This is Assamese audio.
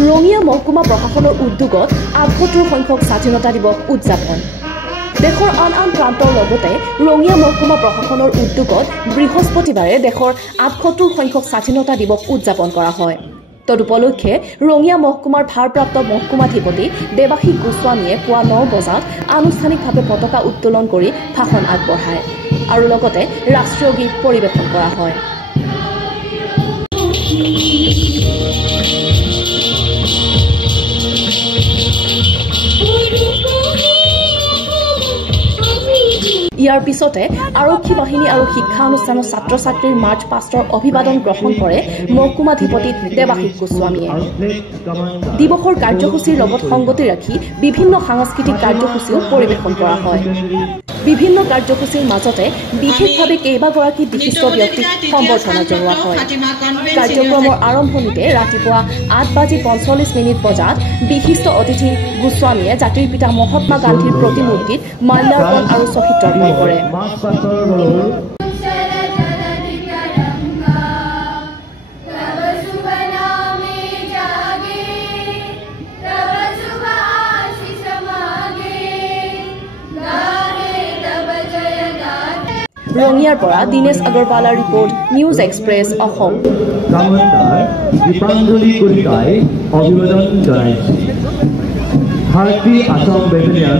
ৰঙিয়া মহকুমা প্ৰশাসনৰ উদ্যোগত ৭৮ সংখ্যক স্বাধীনতা দিৱস উদযাপন। দেশৰ আন আন প্ৰান্তৰ লগতে ৰঙিয়া মহকুমা প্ৰশাসনৰ উদ্যোগত বৃহস্পতিবাৰে দেশৰ ৭৮ সংখ্যক স্বাধীনতা দিৱস উদযাপন কৰা হয়। তদুপলক্ষে ৰঙিয়া মহকুমাৰ ভাৰপ্ৰাপ্ত মহকুমাধিপতি দেৱাশীষ গোস্বামীয়ে পুৱা ৯ বজাত আনুষ্ঠানিকভাৱে পতাকা উত্তোলন কৰি ভাষণ আগবঢ়ায় আৰু লগতে ৰাষ্ট্ৰীয় গীত পৰিৱেশন কৰা হয়। ইয়াৰ পিছতে আৰক্ষী বাহিনী আৰু শিক্ষা অনুষ্ঠানৰ ছাত্ৰ ছাত্ৰীৰ মাৰ্চ পাষ্টৰ অভিবাদন গ্ৰহণ কৰে মহকুমাধিপতি দেৱাশীষ গোস্বামীয়ে। দিৱসৰ কাৰ্যসূচীৰ লগত সংগতি ৰাখি বিভিন্ন সাংস্কৃতিক কাৰ্যসূচীও পৰিৱেশন কৰা হয়। বিভিন্ন কাৰ্যসূচীৰ মাজতে বিশেষভাৱে কেইবাগৰাকী বিশিষ্ট ব্যক্তিক সম্বৰ্ধনা জনোৱা হয়। কাৰ্যক্ৰমৰ আৰম্ভণিতে ৰাতিপুৱা ৮:৪৫ বজাত বিশিষ্ট অতিথি গোস্বামীয়ে জাতিৰ পিতা মহাত্মা গান্ধীৰ প্ৰতিমূৰ্তিত মাল্যাৰ্পণ আৰু শ্বহীদ তৰ্পণ কৰে। ৰঙিয়াৰ পৰা দিনেশ আগৰৱালাৰ ৰিপৰ্ট, নিউজ এক্সপ্ৰেছ অসম। অভিবাদন জনাইছে ভাৰতীয় আসাম বেটেলিয়ন